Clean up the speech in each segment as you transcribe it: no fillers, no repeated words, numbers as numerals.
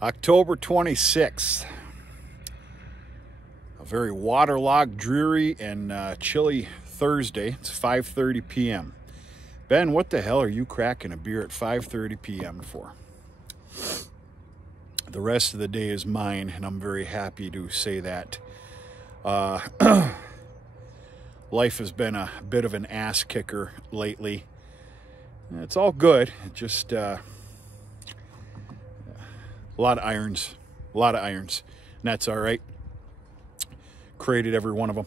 October 26th. A very waterlogged, dreary, and chilly Thursday. It's 5:30 p.m. Ben, what the hell are you cracking a beer at 5:30 p.m. for? The rest of the day is mine, and I'm very happy to say that. Life has been a bit of an ass kicker lately. It's all good. Just a lot of irons. And that's all right. Created every one of them.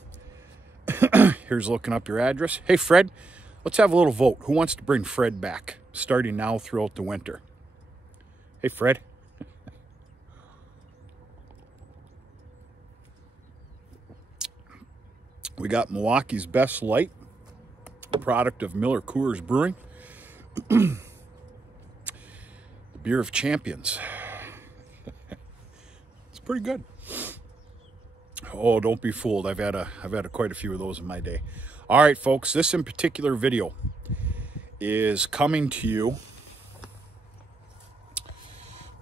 Here's looking up your address. Hey, Fred, let's have a little vote. Who wants to bring Fred back, starting now throughout the winter? Hey, Fred. We got Milwaukee's Best Light, a product of Miller Coors Brewing. The beer of champions. It's pretty good. Oh, don't be fooled. I've had quite a few of those in my day. All right, folks, this in particular video is coming to you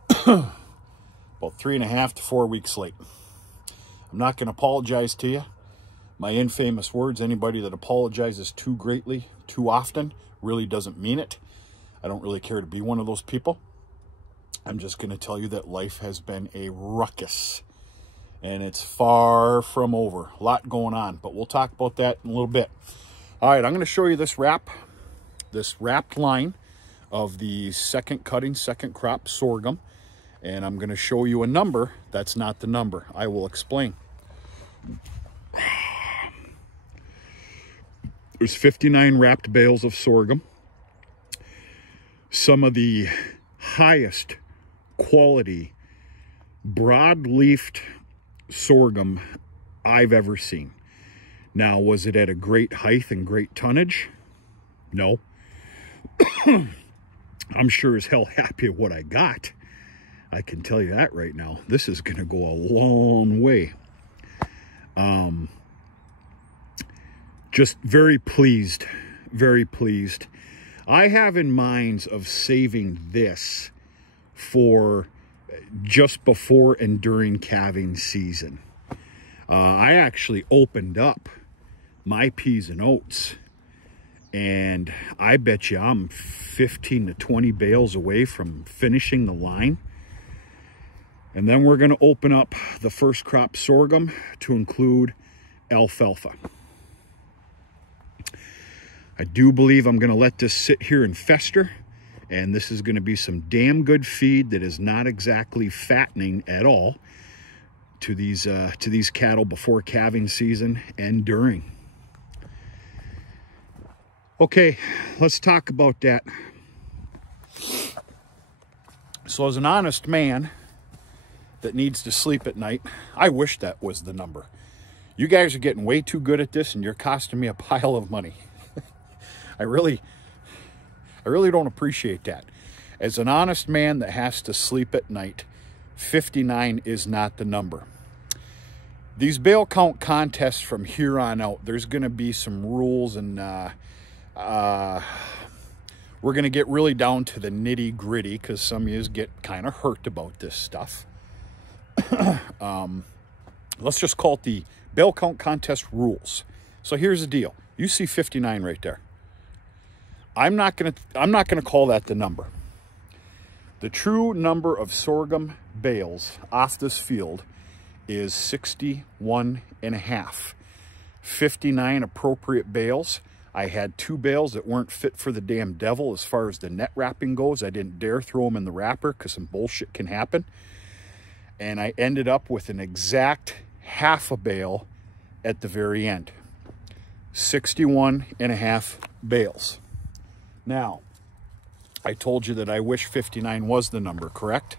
about 3.5 to 4 weeks late. I'm not going to apologize to you. My infamous words, anybody that apologizes too greatly, too often, really doesn't mean it. I don't really care to be one of those people. I'm just going to tell you that life has been a ruckus. And it's far from over. A lot going on. But we'll talk about that in a little bit. All right, I'm going to show you this wrapped line of the second cutting, second crop sorghum. And I'm going to show you a number that's not the number. I will explain. There's 59 wrapped bales of sorghum. Some of the highest quality broad-leafed sorghum I've ever seen. Now, was it at a great height and great tonnage? No. I'm sure as hell happy with what I got. I can tell you that right now. This is going to go a long way. Just very pleased. Very pleased. I have in mind of saving this for just before and during calving season. I actually opened up my peas and oats, and I bet you I'm 15 to 20 bales away from finishing the line. And then we're going to open up the first crop sorghum to include alfalfa. I do believe I'm going to let this sit here and fester, and this is going to be some damn good feed that is not exactly fattening at all to these cattle before calving season and during. Okay, let's talk about that. So as an honest man that needs to sleep at night, I wish that was the number. You guys are getting way too good at this, and you're costing me a pile of money. I really don't appreciate that. As an honest man that has to sleep at night, 59 is not the number. These bale count contests from here on out, there's going to be some rules, and we're going to get really down to the nitty gritty because some of you get kind of hurt about this stuff. Let's just call it the bale count contest rules. So here's the deal. You see 59 right there. I'm not gonna call that the number. The true number of sorghum bales off this field is 61 and a half. 59 appropriate bales. I had 2 bales that weren't fit for the damn devil as far as the net wrapping goes. I didn't dare throw them in the wrapper because some bullshit can happen. And I ended up with an exact half a bale at the very end. 61 and a half bales. Now, I told you that I wish 59 was the number, correct?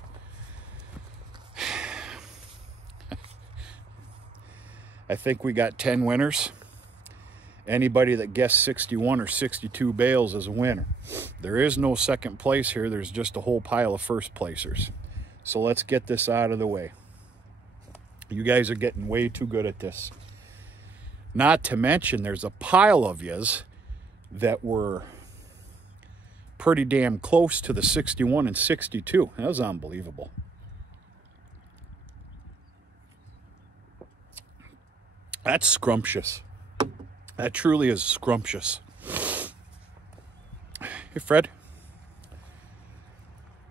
I think we got 10 winners. Anybody that guessed 61 or 62 bales is a winner. There is no second place here. There's just a whole pile of first placers. So let's get this out of the way. You guys are getting way too good at this. Not to mention, there's a pile of yous that were pretty damn close to the 61 and 62. That was unbelievable. That's scrumptious. That truly is scrumptious. Hey, Fred.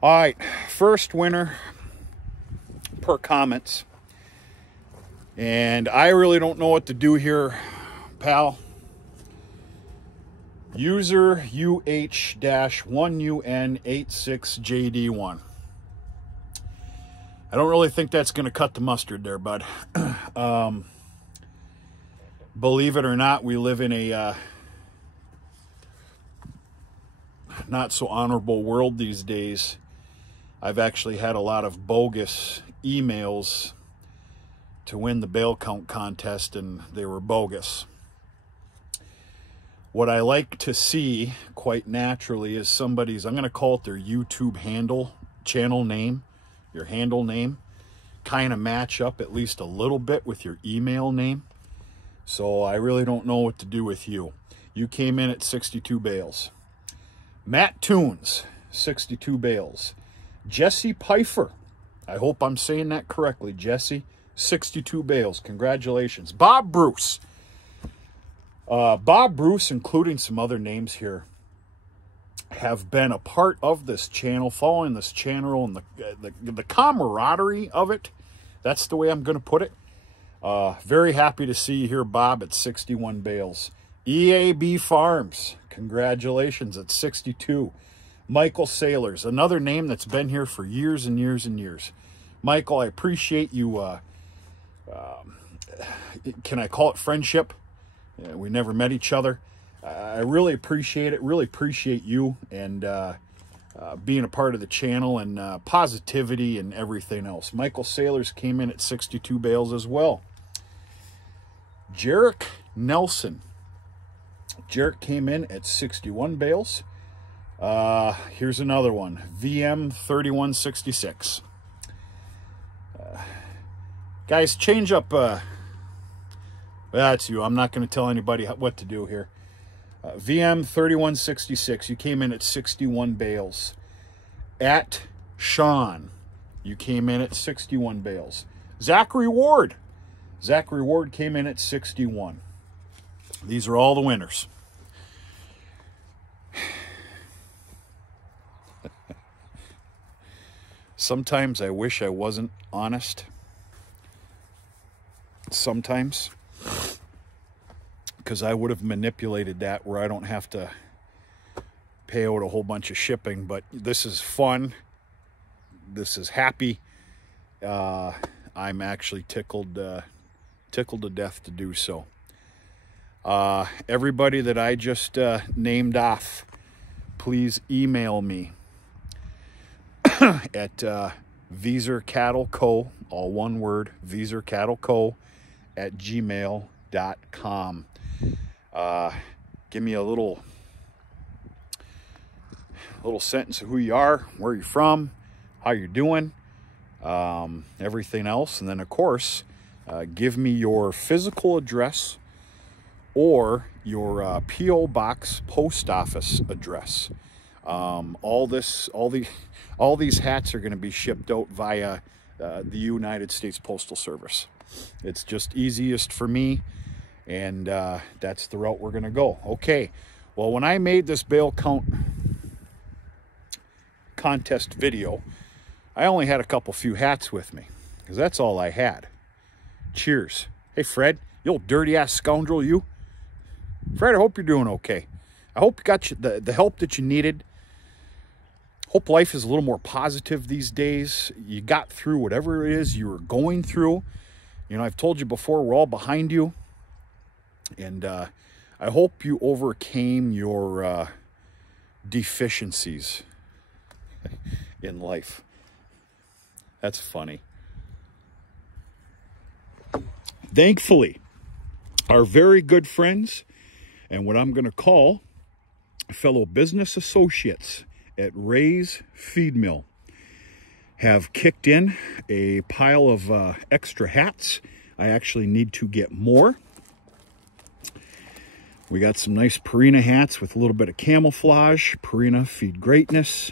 All right, first winner per comments. And I really don't know what to do here, pal. User UH-1UN86JD1. I don't really think that's going to cut the mustard there, bud. Believe it or not, we live in a not so honorable world these days. I've actually had a lot of bogus emails to win the bale count contest, and they were bogus. What I like to see quite naturally is somebody's, I'm going to call it their YouTube handle, channel name, your handle name, kind of match up at least a little bit with your email name. So I really don't know what to do with you. You came in at 62 bales. Matt Toons, 62 bales. Jesse Pfeiffer, I hope I'm saying that correctly. Jesse, 62 bales. Congratulations. Bob Bruce. Bob Bruce, including some other names here, have been a part of this channel, following this channel, and the camaraderie of it. That's the way I'm going to put it. Very happy to see you here, Bob, at 61 bales. EAB Farms, congratulations at 62. Michael Sailors, another name that's been here for years and years and years. Michael, I appreciate you. Can I call it friendship? We never met each other. I really appreciate it. Really appreciate you and being a part of the channel and positivity and everything else. Michael Sailors came in at 62 bales as well. Jarek Nelson. Jarek came in at 61 bales. Here's another one. VM 3166. Guys, change up. That's you. I'm not going to tell anybody what to do here. VM 3166. You came in at 61 bales. At Sean, you came in at 61 bales. Zachary Ward. Zachary Ward came in at 61. These are all the winners. Sometimes I wish I wasn't honest. Sometimes. Because I would have manipulated that where I don't have to pay out a whole bunch of shipping. But this is fun. This is happy. I'm actually tickled to death to do so. Everybody that I just named off, please email me at Vieser Cattle Co., all one word, Vieser Cattle Co. at gmail.com. Give me a little sentence of who you are, where you're from, how you're doing, everything else. And then, of course, give me your physical address or your P.O. Box post office address. All these hats are going to be shipped out via the United States Postal Service. It's just easiest for me, and that's the route we're going to go. Okay, well, when I made this bale count contest video, I only had a few hats with me, because that's all I had. Cheers. Hey, Fred, you old dirty-ass scoundrel, you. Fred, I hope you're doing okay. I hope you got the help that you needed. Hope life is a little more positive these days. You got through whatever it is you were going through. You know, I've told you before, we're all behind you. And I hope you overcame your deficiencies in life. That's funny. Thankfully, our very good friends and what I'm going to call fellow business associates at Ray's Feed Mill have kicked in a pile of extra hats. I actually need to get more. We got some nice Purina hats with a little bit of camouflage. Purina Feed Greatness.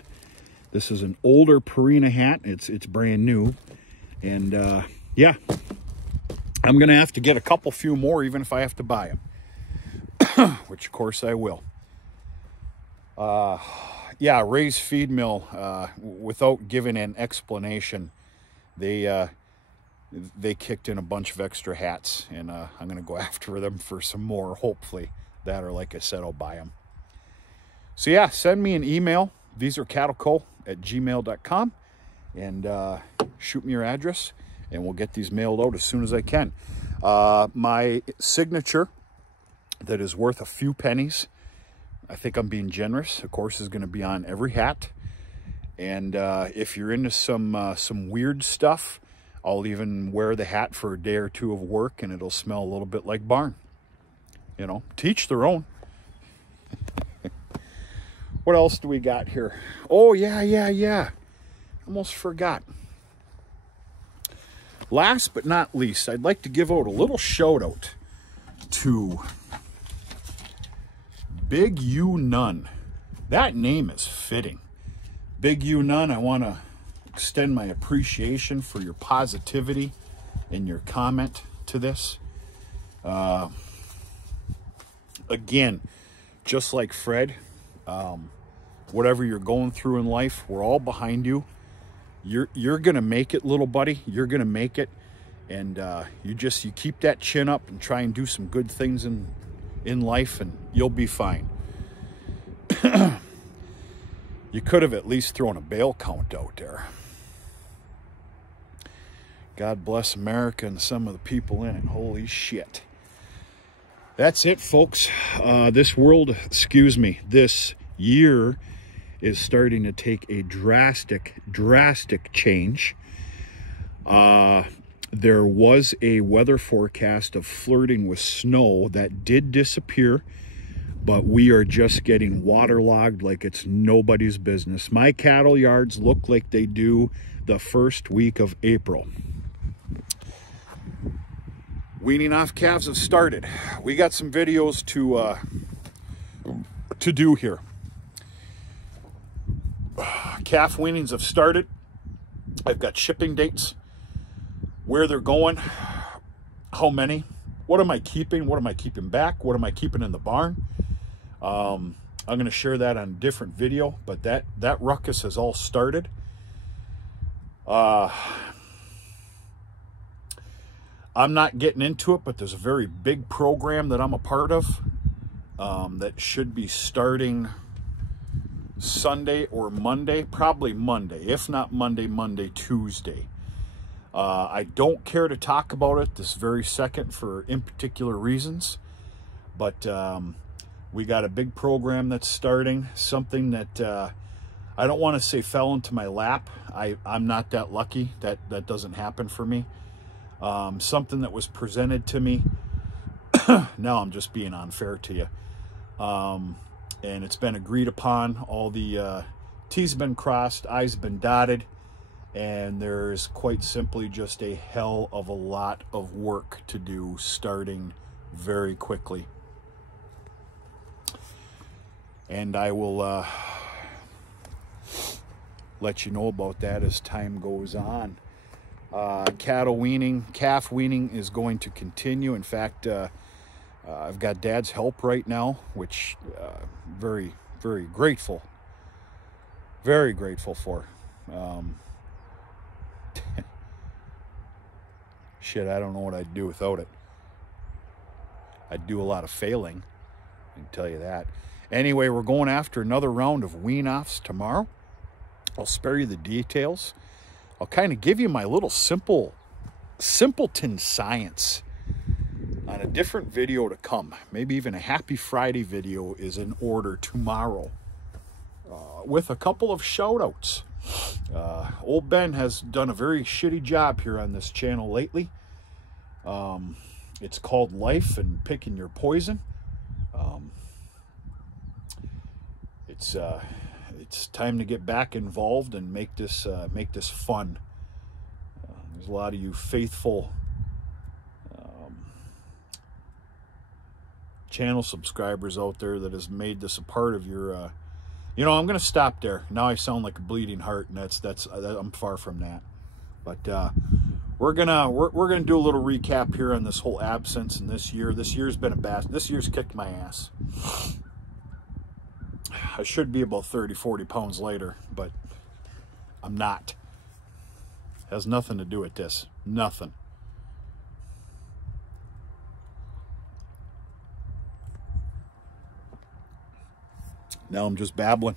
This is an older Purina hat. It's brand new. And yeah, I'm going to have to get a couple few more, even if I have to buy them, which of course I will. Yeah, Ray's feed mill, without giving an explanation, they kicked in a bunch of extra hats, and I'm going to go after them for some more, hopefully. That, or like I said, I'll buy them. So yeah, send me an email, visorcattle@gmail.com, and shoot me your address, and we'll get these mailed out as soon as I can. My signature that is worth a few pennies, I think I'm being generous, of course, is going to be on every hat. And if you're into some weird stuff, I'll even wear the hat for a day or two of work, and it'll smell a little bit like barn. You know, teach their own. What else do we got here? Oh, yeah. Almost forgot. Last but not least, I'd like to give out a little shout out to Big U Nun. That name is fitting. Big U Nun, I want to extend my appreciation for your positivity and your comment to this. Again, just like Fred, whatever you're going through in life, we're all behind you. You're gonna make it, little buddy. You're gonna make it, and you keep that chin up and try and do some good things in life, and you'll be fine. You could have at least thrown a Bale count out there. God bless America and some of the people in it. Holy shit. That's it, folks. This year is starting to take a drastic change. There was a weather forecast of flirting with snow that did disappear, but we are just getting waterlogged like it's nobody's business. My cattle yards look like they do the first week of April. Weaning off calves have started. We got some videos to do here. Calf weanings have started. I've got shipping dates, where they're going, how many, what am I keeping, what am I keeping back, what am I keeping in the barn. I'm going to share that on a different video, but that ruckus has all started. I'm not getting into it, but there's a very big program that I'm a part of that should be starting Sunday or Monday, probably Monday, if not Monday, Tuesday. I don't care to talk about it this very second for in particular reasons, but we got a big program that's starting, something that I don't want to say fell into my lap. I'm not that lucky. That doesn't happen for me. Something that was presented to me. Now I'm just being unfair to you. And it's been agreed upon. All the T's have been crossed, I's have been dotted, and there's quite simply just a hell of a lot of work to do starting very quickly. And I will let you know about that as time goes on. Cattle weaning, calf weaning is going to continue. In fact, I've got Dad's help right now, which very grateful. Very grateful for. Shit, I don't know what I'd do without it. I'd do a lot of failing, I can tell you that. Anyway, we're going after another round of wean-offs tomorrow. I'll spare you the details. I'll kind of give you my little simpleton science on a different video to come. Maybe even a Happy Friday video is in order tomorrow, with a couple of shout-outs. Old Ben has done a very shitty job here on this channel lately. It's called Life and Picking Your Poison. It's time to get back involved and make this fun. There's a lot of you faithful channel subscribers out there that has made this a part of your you know, I'm gonna stop there. Now I sound like a bleeding heart, and that's I'm far from that. But we're gonna do a little recap here on this whole absence and this year. This year's been a bad. This year's kicked my ass. I should be about 30, 40 pounds lighter, but I'm not. Has nothing to do with this. Nothing. Now I'm just babbling.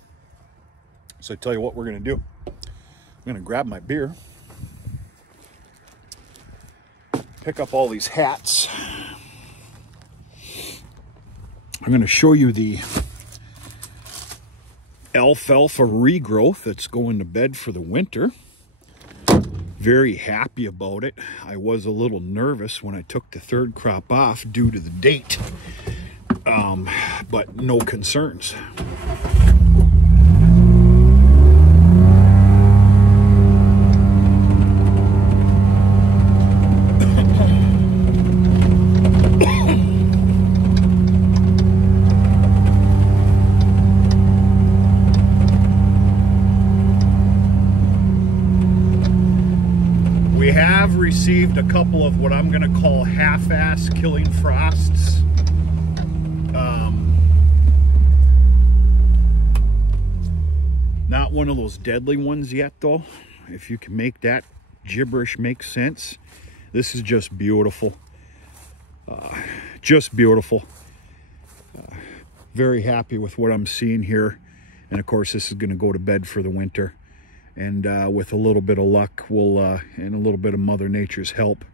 So I tell you what we're going to do. I'm going to grab my beer. Pick up all these hats. I'm going to show you the alfalfa regrowth that's going to bed for the winter. Very happy about it. I was a little nervous when I took the third crop off due to the date, but no concerns. We have received a couple of what I'm going to call half-ass killing frosts. Not one of those deadly ones yet, though. If you can make that gibberish make sense. This is just beautiful. Just beautiful. Very happy with what I'm seeing here. And of course, this is going to go to bed for the winter. And with a little bit of luck, we'll and a little bit of Mother Nature's help,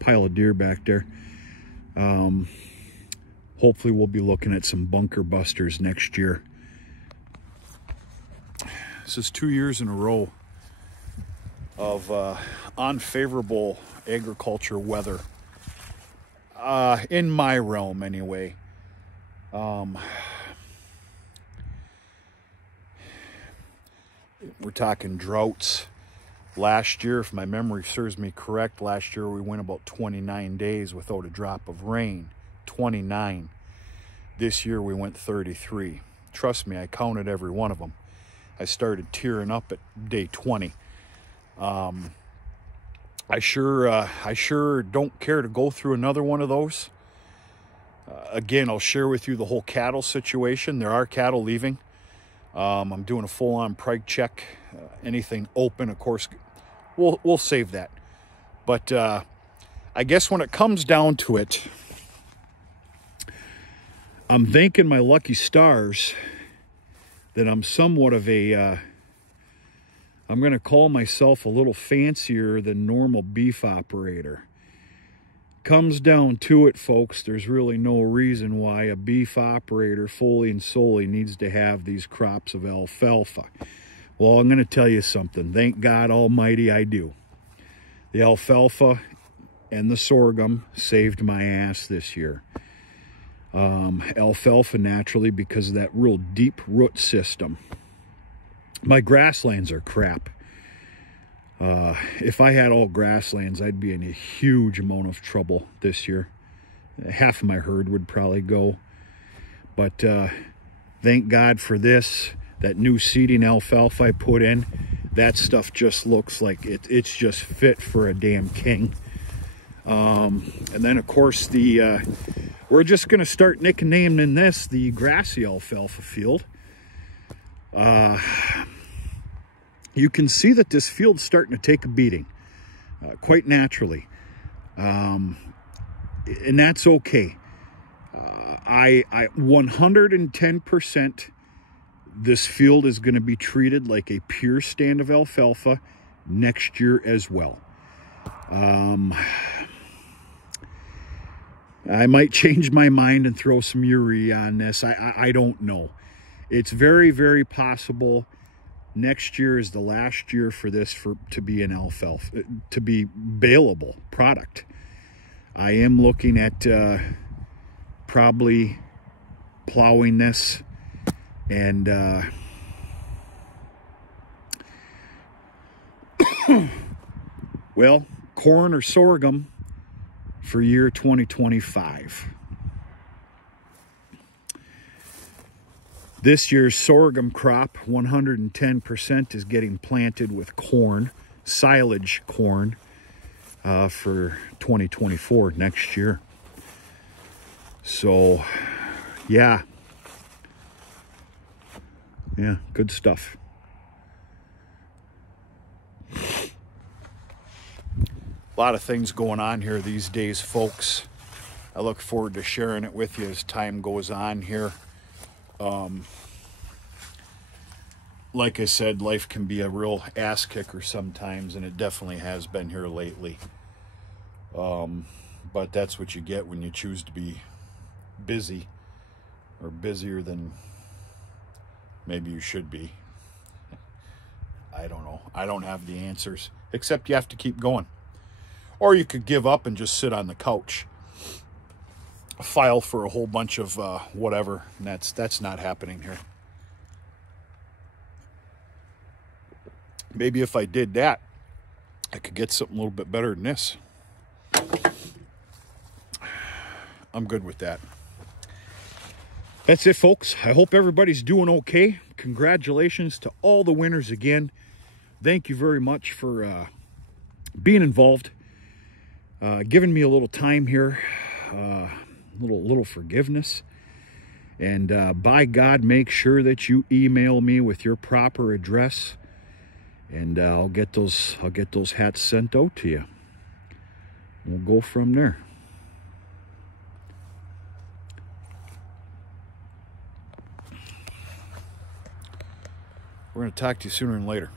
pile of deer back there. Hopefully, we'll be looking at some bunker busters next year. This is 2 years in a row of unfavorable agriculture weather in my realm, anyway. We're talking droughts. Last year, if my memory serves me correct, last year we went about 29 days without a drop of rain. 29. This year we went 33. Trust me, I counted every one of them. I started tearing up at day 20. I sure don't care to go through another one of those. Again, I'll share with you the whole cattle situation. There are cattle leaving. I'm doing a full-on preg check. Anything open, of course, we'll save that. But I guess when it comes down to it, I'm thanking my lucky stars that I'm somewhat of a, I'm going to call myself a little fancier than normal beef operator. Comes down to it, folks, there's really no reason why a beef operator fully and solely needs to have these crops of alfalfa. Well, I'm going to tell you something. Thank God Almighty I do. The alfalfa and the sorghum saved my ass this year. Alfalfa naturally because of that real deep root system. My grasslands are crap. If I had all grasslands, I'd be in a huge amount of trouble this year. Half of my herd would probably go. But thank God for this. That new seeding alfalfa I put in, that stuff just looks like it's just fit for a damn king. And then, of course, we're just going to start nicknaming this the grassy alfalfa field. You can see that this field's starting to take a beating, quite naturally. And that's okay. I 110%, this field is going to be treated like a pure stand of alfalfa next year as well. I might change my mind and throw some urea on this. I don't know. It's very, very possible next year is the last year for this to be an alfalfa, to be baleable product. I am looking at probably plowing this and well, corn or sorghum for year 2025. This year's sorghum crop, 110%, is getting planted with corn, silage corn. for 2024 next year. So, yeah, good stuff. A lot of things going on here these days, folks. I look forward to sharing it with you as time goes on here. Like I said, life can be a real ass kicker sometimes, and it definitely has been here lately. But that's what you get when you choose to be busy, or busier than maybe you should be. I don't know. I don't have the answers, except you have to keep going. Or you could give up and just sit on the couch, file for a whole bunch of whatever, and that's not happening here. Maybe if I did that, I could get something a little bit better than this. I'm good with that. That's it, folks. I hope everybody's doing okay. Congratulations to all the winners again. Thank you very much for being involved, giving me a little time here, little forgiveness. And by God, make sure that you email me with your proper address, and I'll get those hats sent out to you. We'll go from there. We're going to talk to you sooner than later.